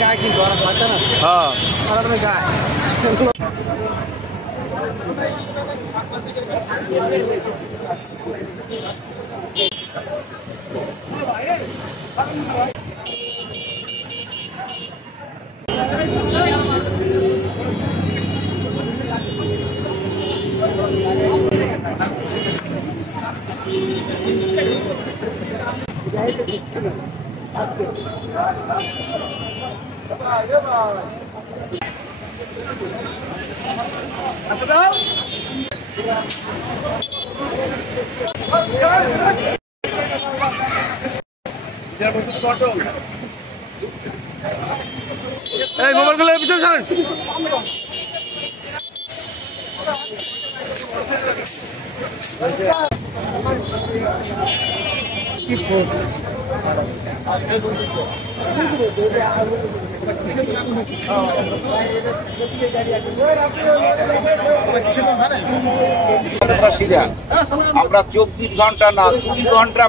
गाय की द्वारा खाता ना हाँ और में गाय মোবাইল গুলো পিছনে ছাড়েন। আমরা 24 ঘন্টা না 2 ঘন্টা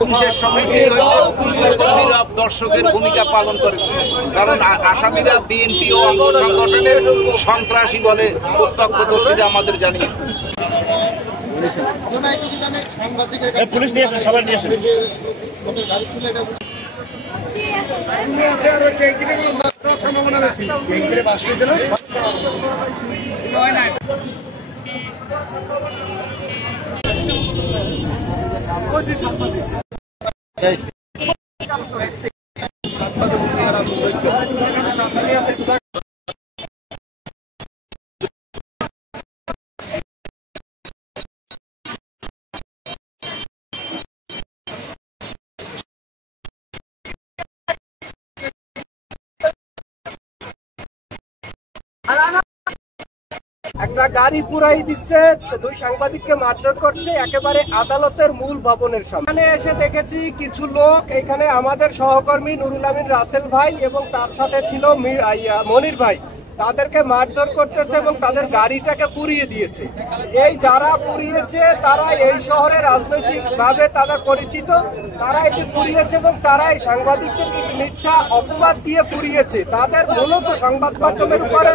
পুলিশের সঙ্গে নীরব দর্শকের ভূমিকা পালন করেছে, কারণ আসামিরা বিএনপি ও অঙ্গ সংগঠনের সন্ত্রাসী বলে প্রত্যক্ষদর্শীরা আমাদের জানিয়েছে। পুলিশ নিয়ে আসেন, সবাই নিয়ে আসেন। সম্ভাবনা বেশি একটা গাড়ি পুরাই দিচ্ছে, দুই সাংবাদিককে মারধর করছে একেবারে আদালতের মূল ভবনের সামনে। এসে দেখেছি কিছু লোক এখানে আমাদের সহকর্মী নুরুল আমিন রাসেল ভাই এবং তার সাথে ছিল মনির ভাই, তাদেরকে মারধর করতেছে এবং তাদের গাড়িটাকে পুড়িয়ে দিয়েছে। এই যারা পুড়িয়েছে তারা এই শহরে রাজনৈতিক ভাবে তারা পরিচিত, তারা এটি পুড়িয়েছে এবং তারা এই সাংবাদিকদেরকে মিথ্যা অপবাদ দিয়ে পুড়িয়েছে। তাদের মূলত সংবাদ মাধ্যমের উপরে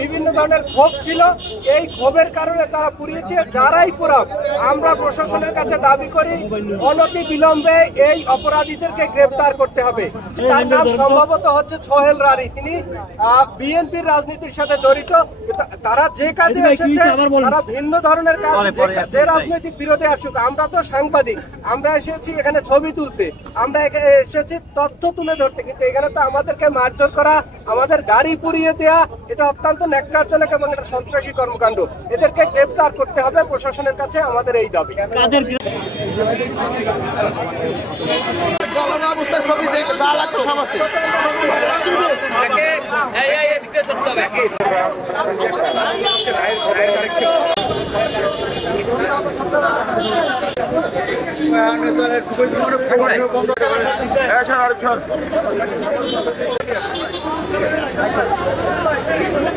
বিভিন্ন ধরনের ক্ষোভ ছিল, এই ক্ষোভের কারণে তারা পুড়িয়েছে। যারাই পুরাক আমরা প্রশাসনের কাছে দাবি করি অনতি বিলম্বে এই অপরাধীদেরকে গ্রেফতার করতে হবে। তার নাম সম্ভবত হচ্ছে সোহেল রারি, তিনি বিএনপির রাজনীতির সাথে জড়িত। তারা যে কাজে এসেছে তারা ভিন্ন ধরনের কাজ, যে রাজনৈতিক বিরোধী আসুক, আমরা তো সাংবাদিক, আমরা এসেছি এখানে ছবি তুলতে, আমরা এসেছি তথ্য তুলে ধরতে, কিন্তু এখানে তো আমাদেরকে মারধর করা, আমাদের গাড়ি পুড়িয়ে দেওয়া, এটা অত্যন্ত ন্যাক্কারজনক এবং এটা সন্ত্রাসী কর্মকাণ্ড। এদেরকে গ্রেফতার করতে হবে, প্রশাসনের কাছে আমাদের এই দাবি।